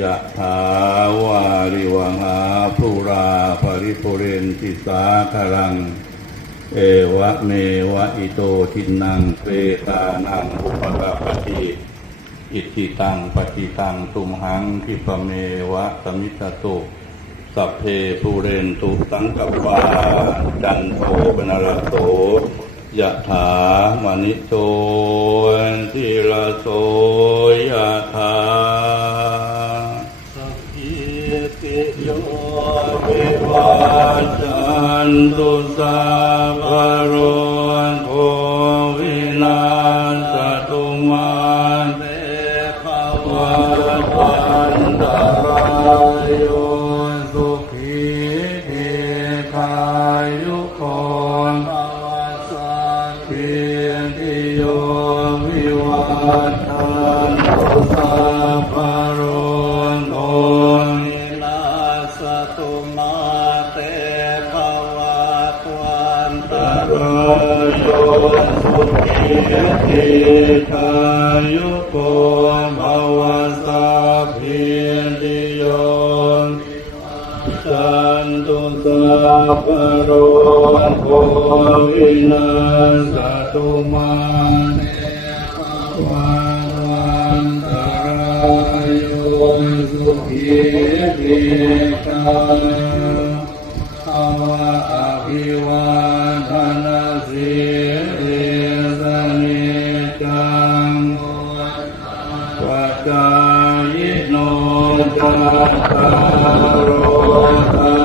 ยะถาวาริวหาภูราภริปุเรนติสาคลังเอวะเมวะอิโตทินังเปตานังอุปกปติอิทิตังปฏิตังตุมหังคิปะเมวะสมิจตุสัพเพภูเรนตุสังกปาจันโทปนรโสยะถามณิโชติระโสยะถาสัพพิติโยวิวัจจันตุสัพพะโรโควินาศตุมาเตภวัตวันตรายโยสุขีทีขายุโกภวสัพพิติโยวิวัจจันตุสัพพะโรโควินาศตุมาเตภวัตวันตรายโยสุขีทีขายุโกภวสัพพิติโยจันตุสัพพะโรโควินาศตุมาเตภวันตรายโยสุขีทีขาภวะอภิวาทนาสิริสนิจังวัฏฏายโนจัตตารโอธรร